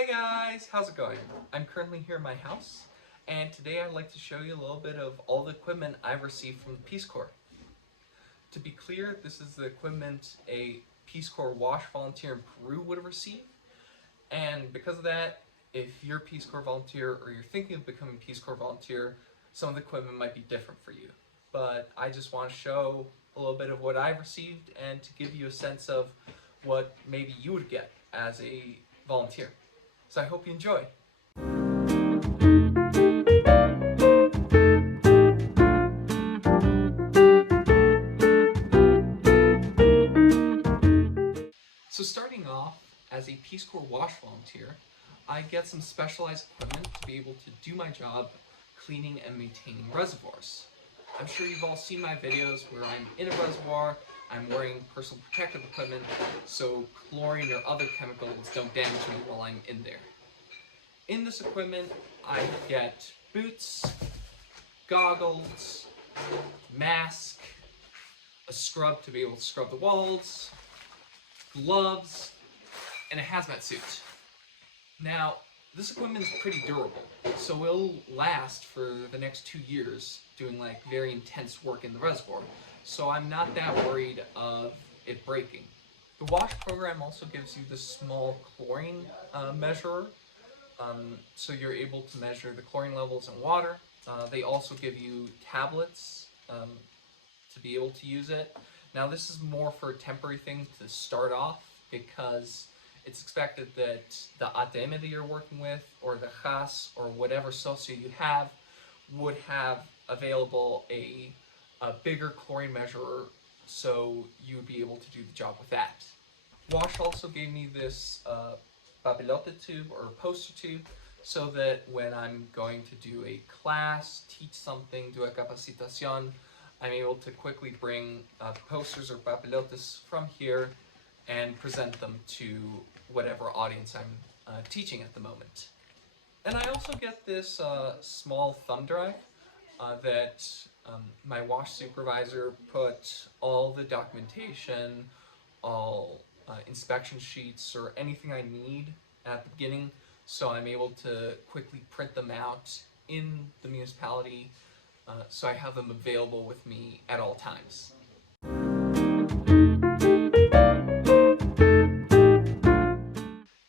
Hi guys, how's it going? I'm currently here in my house, and today I'd like to show you a little bit of all the equipment I've received from the Peace Corps. To be clear, this is the equipment a Peace Corps WASH volunteer in Peru would have received, and because of that, if you're a Peace Corps volunteer or you're thinking of becoming a Peace Corps volunteer, some of the equipment might be different for you. But I just want to show a little bit of what I've received and to give you a sense of what maybe you would get as a volunteer. So I hope you enjoy. So starting off, as a Peace Corps WASH volunteer, I get some specialized equipment to be able to do my job cleaning and maintaining reservoirs. I'm sure you've all seen my videos where I'm in a reservoir, I'm wearing personal protective equipment so chlorine or other chemicals don't damage me while I'm in there. In this equipment, I get boots, goggles, mask, a scrub to be able to scrub the walls, gloves, and a hazmat suit. Now, this equipment is pretty durable, so it'll last for the next 2 years doing like very intense work in the reservoir, so I'm not that worried of it breaking. The WASH program also gives you this small chlorine measurer, so you're able to measure the chlorine levels in water. They also give you tablets to be able to use it. Now this is more for a temporary thing to start off because it's expected that the ATM that you're working with or the CAS or whatever socio you have would have available a bigger chlorine measurer, so you would be able to do the job with that. WASH also gave me this papilote tube or poster tube so that when I'm going to do a class, teach something, do a capacitación, I'm able to quickly bring posters or papilotes from here and present them to whatever audience I'm teaching at the moment. And I also get this small thumb drive that my WASH supervisor put all the documentation, all inspection sheets, or anything I need at the beginning, so I'm able to quickly print them out in the municipality, so I have them available with me at all times.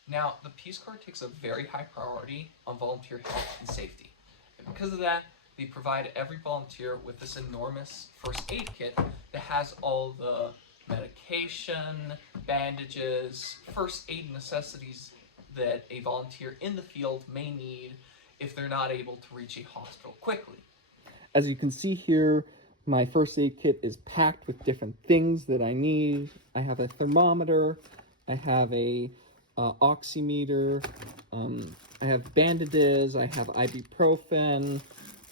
Now, the Peace Corps takes a very high priority on volunteer health and safety, and because of that, they provide every volunteer with this enormous first aid kit that has all the medication, bandages, first aid necessities that a volunteer in the field may need if they're not able to reach a hospital quickly. As you can see here, my first aid kit is packed with different things that I need. I have a thermometer, I have a oximeter, I have bandages, I have ibuprofen,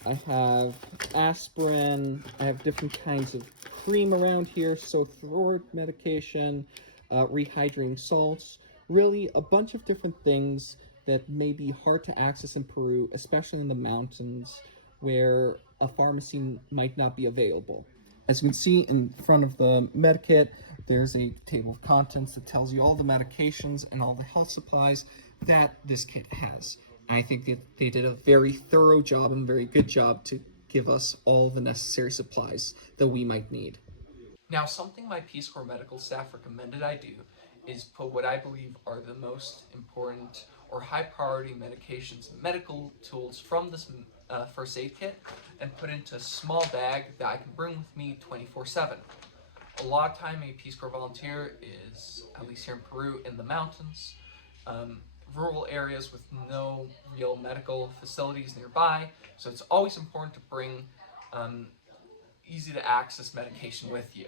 I have aspirin, I have different kinds of cream around here, so throat medication, rehydrating salts, really a bunch of different things that may be hard to access in Peru, especially in the mountains where a pharmacy might not be available. As you can see in front of the medikit, there's a table of contents that tells you all the medications and all the health supplies that this kit has. And I think that they did a very thorough job and very good job to give us all the necessary supplies that we might need. Now, something my Peace Corps medical staff recommended I do is put what I believe are the most important or high priority medications and medical tools from this first aid kit and put into a small bag that I can bring with me 24/7. A lot of time a Peace Corps volunteer is, at least here in Peru, in the mountains, rural areas with no real medical facilities nearby, so it's always important to bring easy to access medication with you.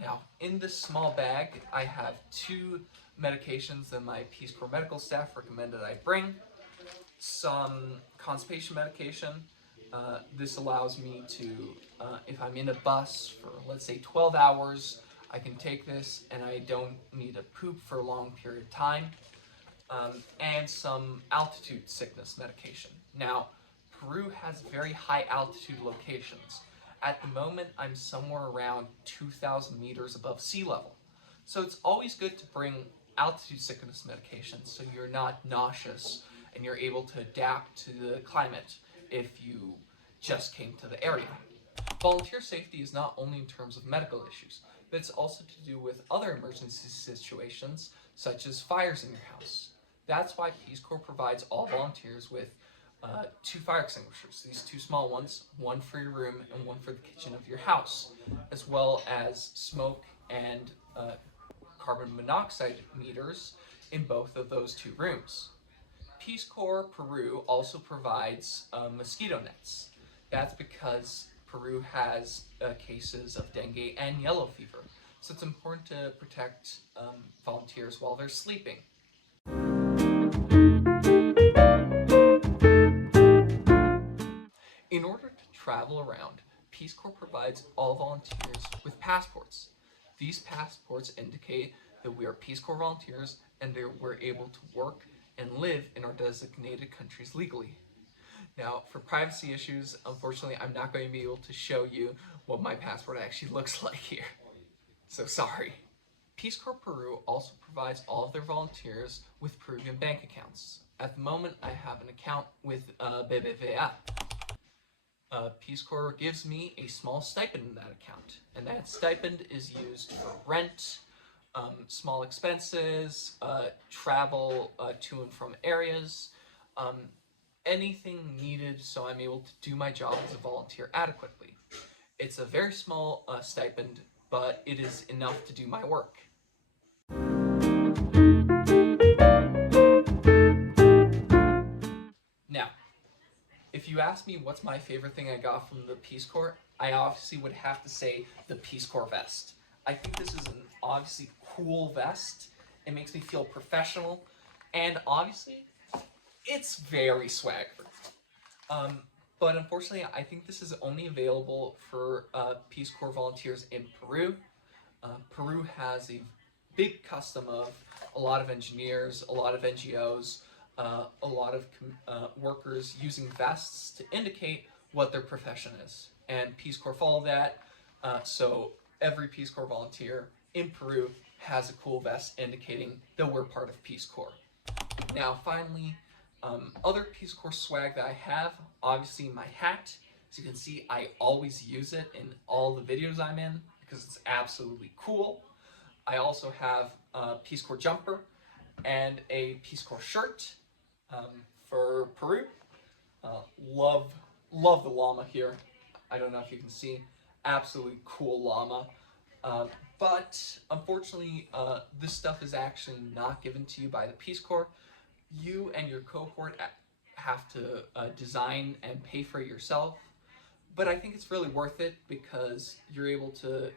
Now, in this small bag, I have 2 medications that my Peace Corps medical staff recommended I bring. Some constipation medication. This allows me to, if I'm in a bus for, let's say, 12 hours, I can take this and I don't need to poop for a long period of time. And some altitude sickness medication. Now, Peru has very high altitude locations. At the moment, I'm somewhere around 2,000 meters above sea level. So it's always good to bring altitude sickness medications so you're not nauseous and you're able to adapt to the climate if you just came to the area. Volunteer safety is not only in terms of medical issues, but it's also to do with other emergency situations, such as fires in your house. That's why Peace Corps provides all volunteers with 2 fire extinguishers, these 2 small ones, one for your room and one for the kitchen of your house, as well as smoke and carbon monoxide meters in both of those 2 rooms. Peace Corps Peru also provides mosquito nets. That's because Peru has cases of dengue and yellow fever, so it's important to protect volunteers while they're sleeping. In order to travel around, Peace Corps provides all volunteers with passports. These passports indicate that we are Peace Corps volunteers and that we're able to work and live in our designated countries legally. Now, for privacy issues, unfortunately, I'm not going to be able to show you what my passport actually looks like here. So sorry. Peace Corps Peru also provides all of their volunteers with Peruvian bank accounts. At the moment, I have an account with BBVA. Peace Corps gives me a small stipend in that account, and that stipend is used for rent, small expenses, travel to and from areas, anything needed so I'm able to do my job as a volunteer adequately. It's a very small stipend, but it is enough to do my work. Now, if you ask me what's my favorite thing I got from the Peace Corps, I obviously would have to say the Peace Corps vest. I think this is an obviously cool vest. It makes me feel professional, and obviously, it's very swagger. But unfortunately, I think this is only available for Peace Corps volunteers in Peru. Peru has a big custom of a lot of engineers, a lot of NGOs, a lot of workers using vests to indicate what their profession is. And Peace Corps follow that, so every Peace Corps volunteer in Peru has a cool vest indicating that we're part of Peace Corps. Now finally, other Peace Corps swag that I have, obviously my hat. As you can see, I always use it in all the videos I'm in because it's absolutely cool. I also have a Peace Corps jumper and a Peace Corps shirt for Peru. Love the llama here. I don't know if you can see. Absolutely cool llama. But unfortunately, this stuff is actually not given to you by the Peace Corps. You and your cohort have to design and pay for it yourself. But I think it's really worth it because you're able to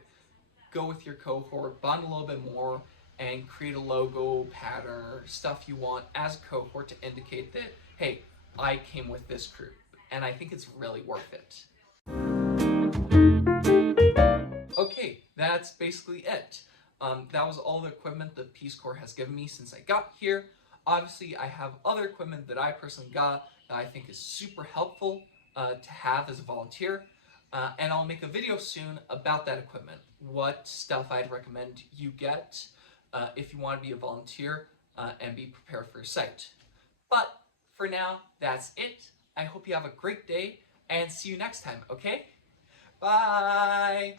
go with your cohort, bond a little bit more, and create a logo, pattern, or stuff you want as a cohort to indicate that, hey, I came with this group. And I think it's really worth it. Okay, that's basically it. That was all the equipment the Peace Corps has given me since I got here. Obviously, I have other equipment that I personally got that I think is super helpful to have as a volunteer. And I'll make a video soon about that equipment, what stuff I'd recommend you get if you want to be a volunteer and be prepared for your site. But for now, that's it. I hope you have a great day and see you next time, okay? Bye!